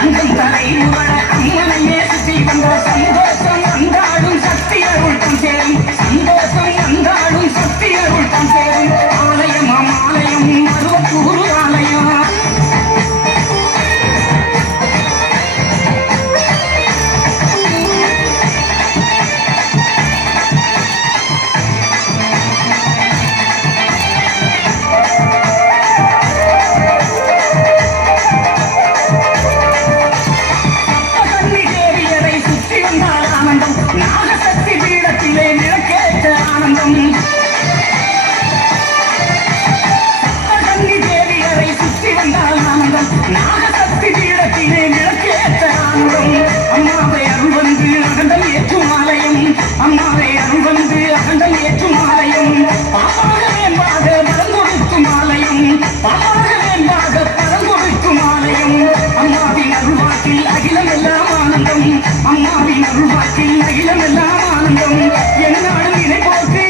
அங்கம் தலை உவழ அம்மனையே சுற்றி வந்த சந்தோஷம் வந்தாடும் சக்தி அருள்தான் சேரும் சந்தோஷம் வந்தாடும் சக்தி அருள்தான் சேரும் ஆலயம் ஆலயம் அருவத்தூர் ஆலயம் நாகசக்தி பீடத்திலே நிலக்கேற்ற ஆனந்தம் சப்தகன்னி தேவியரை சுற்றி வந்தால் ஆனந்தம் நாகசக்தி பீடத்திலே நிலக்கேற்ற ஆனந்தம் அம்மாவை அருள் வந்து அகண்டம் ஏற்றும் ஆலயம் அம்மாவை அருள் வந்து அகண்டம் ஏற்றும் ஆலயம் பாவாக மேம்பாக பலம் கொடுக்கும் ஆலயம் பாவாக மேம்பாக பலம் கொடுக்கும் ஆலயம் அம்மாவின் அருள்வாக்கில் அகிலம் எல்லாம் ஆனந்தம் அம்மாவின் அருள்வாக்கில் அகிலம் எல்லாம் ஆனந்தம் என்னாலும் இணைப்போக்கு